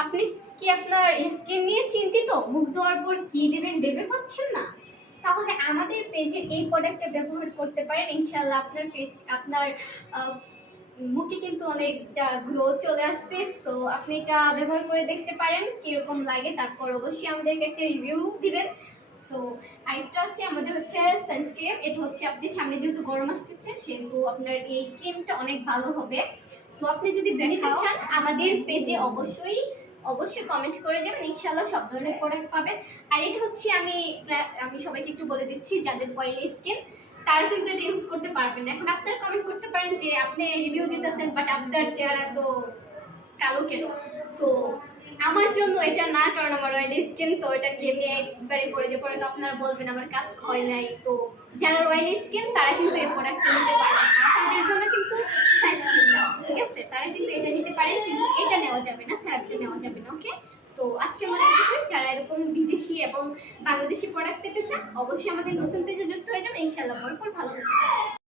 আপনি কি আপনার স্কিন নিয়ে চিন্তিত? মুখ ধোয়ার পর কি দিবেন ভেবে পাচ্ছেন না? তাহলে আমাদের পেজের এই প্রোডাক্টটা ব্যবহার করতে পারেন। ইনশাআল্লাহ আপনার পেজ আপনার আ মুখে কিন্তু অনেকটা গ্লো চলে আসবে। সো আপনি এটা ব্যবহার করে দেখতে পারেন কিরকম লাগে। তারপর অবশ্যই আমাদেরকে একটা রিভিউ দিবেন। সো আরেকটা আছে আমাদের হচ্ছে সানস্ক্রিন। এটা হচ্ছে আপনি সামনে যেহেতু গরম আসতেছে সেহেতু আপনার এই ক্রিমটা অনেক ভালো হবে। তো আপনি যদি নিতে চান আমাদের পেজে অবশ্যই কমেন্ট করে যাবেন। ইনশাআল্লাহ সব ধরনের প্রোডাক্ট পাবেন। আর এটা হচ্ছে আমি সবাইকে একটু বলে দিচ্ছি যাদের অয়েলি স্কিন তারা কিন্তু এটা ইউজ করতে পারবেন না। এখন আপনারা কমেন্ট করতে পারেন যে আপনি রিভিউ দিতেছেন বাট আপনার চেহারা তো কালো কেন? সো আমার জন্য এটা না, কারণ আমার অয়েলি স্কিন, তো এটা ক্রিমে একবারে পরে যে পরে তো আপনারা বলবেন আমার কাজ হয় নাই। তো যারা অয়েলি স্কিন তারা কিন্তু এই প্রোডাক্টটা নিতে পারবেন না, তাদের জন্য কিন্তু সানস্ক্রিন আছে, ঠিক আছে? তারা কিন্তু এটা নিতে পারেন, কিন্তু এটা নেওয়া যাবে না, সেরামটা নেওয়া যাবে না। ওকে, তো আজকের মতো যারা এরকম বিদেশি এবং বাংলাদেশি প্রোডাক্ট পেতে চান অবশ্যই আমাদের নতুন পেজে যুক্ত হয়ে যাবেন। ইনশাআল্লাহ ভরপুর ভালো কিছু পাবেন।